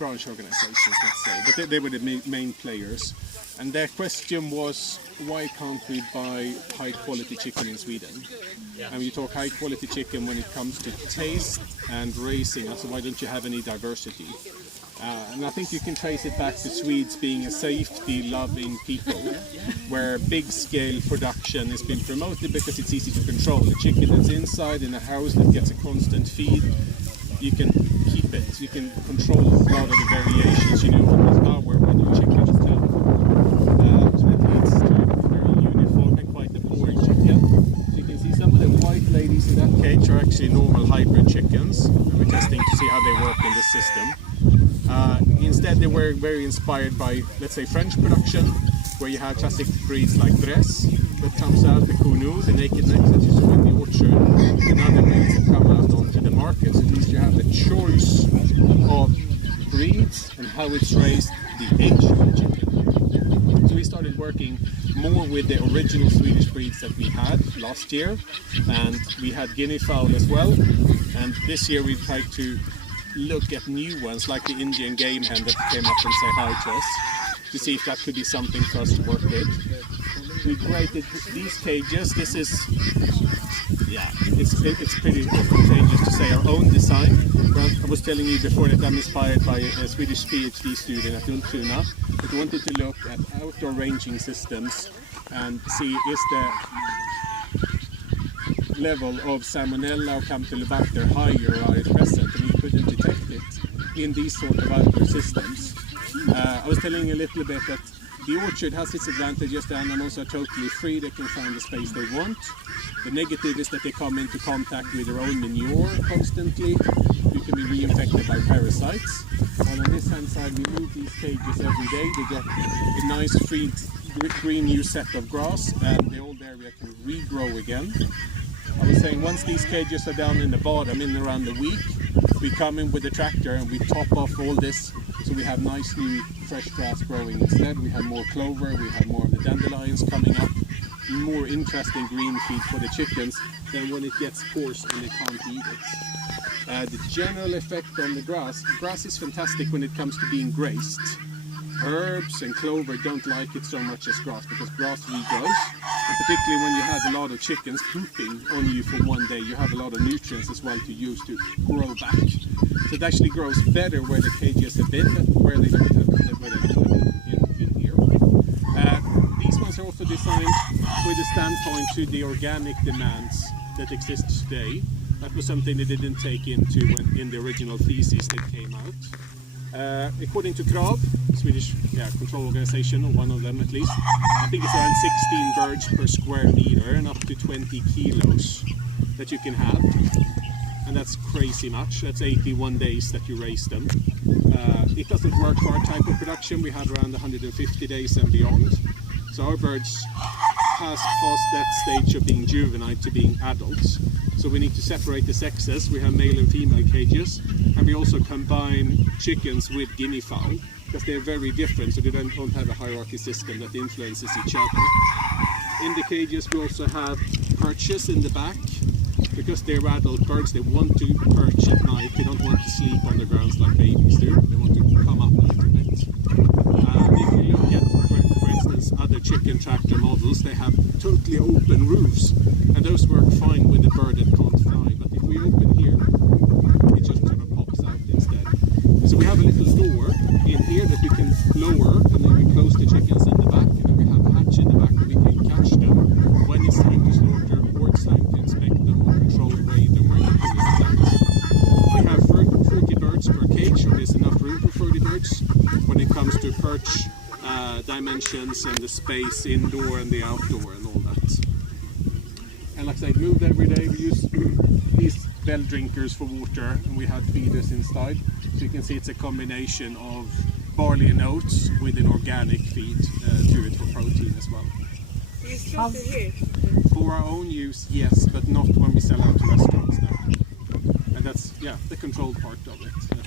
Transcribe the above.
branch organizations, let's say, but they were the main players. And their question was, why can't we buy high quality chicken in Sweden? And you talk high quality chicken when it comes to taste and raising, so why don't you have any diversity? And I think you can trace it back to Swedes being a safety-loving people, where big-scale production has been promoted because it's easy to control. The chicken that's inside in a house that gets a constant feed, you can keep it, you can control a lot of the variations, you know, what power when your chicken is down. So that leads to a very uniform and quite a boring chicken. So you can see some of the white ladies in that cage are actually normal hybrid chickens. We're testing to see how they work in this system. Instead, they were very inspired by, let's say, French production, where you have classic breeds like Bresse that comes out, the Counou, the naked neck that you saw in the orchard, and other breeds that come out onto the market. So at least you have the choice of breeds and how it's raised, the age of the chicken. So we started working more with the original Swedish breeds that we had last year, and we had guinea fowl as well. And this year we tried to look at new ones like the Indian game hen that came up and said hi to us, to see if that could be something for us to work with. We created these cages. This is, yeah, it's pretty contagious to say our own design. Well, I was telling you before that I'm inspired by a Swedish PhD student at Ultuna that wanted to look at outdoor ranging systems and see is the level of salmonella or campylobacter higher or are it present, and we couldn't detect it in these sort of outdoor systems. I was telling you a little bit that the orchard has its advantages. The animals are totally free, they can find the space they want. The negative is that they come into contact with their own manure constantly. You can be reinfected by parasites. While on this hand side we move these cages every day, they get a nice free green new set of grass and the old area can regrow again. I was saying once these cages are down in the bottom in around a week, we come in with the tractor and we top off all this so we have nice new fresh grass growing instead. We have more clover, we have more of the dandelions coming up, more interesting green feed for the chickens than when it gets coarse and they can't eat it. The general effect on the grass is fantastic when it comes to being grazed. Herbs and clover don't like it so much as grass because grass regrows, and particularly when you have a lot of chickens pooping on you for one day, you have a lot of nutrients as well to use to grow back. So it actually grows better where the cages have been than where they don't have in here. These ones are also designed with a standpoint to the organic demands that exist today. That was something they didn't take into in the original thesis that came out. According to Krav, Swedish control organization, or one of them at least, I think it's around 16 birds per square meter and up to 20 kilos that you can have. And that's crazy much. That's 81 days that you raise them. It doesn't work for our type of production. We have around 150 days and beyond. So our birds has passed that stage of being juvenile to being adults. So we need to separate the sexes. We have male and female cages, and we also combine chickens with guinea fowl because they're very different, so they don't have a hierarchy system that influences each other. In the cages we also have perches in the back because they're adult birds. They want to perch at night. They don't want to sleep on the ground like babies do. They want to come up a little bit. If you look at, for instance, other chicken tractor models, they have totally open roofs, and those work fine with a bird that can't fly. But if we open here, it just sort of pops out instead. So we have a little door in here that we can lower, and then we close the chickens in the back, and then we have a hatch in the back, and we can catch them when it's time to slaughter or it's time to inspect them or control weigh them or anything like that. We have 40 birds per cage, so there's enough room for 40 birds when it comes to perch dimensions and the space indoor and the outdoor and all that. And like I said, moved every day. We use these bell drinkers for water, and we have feeders inside. So you can see it's a combination of barley and oats with an organic feed to it for protein as well. Do you slaughter here? For our own use, yes, but not when we sell out to restaurants now. And that's the controlled part of it.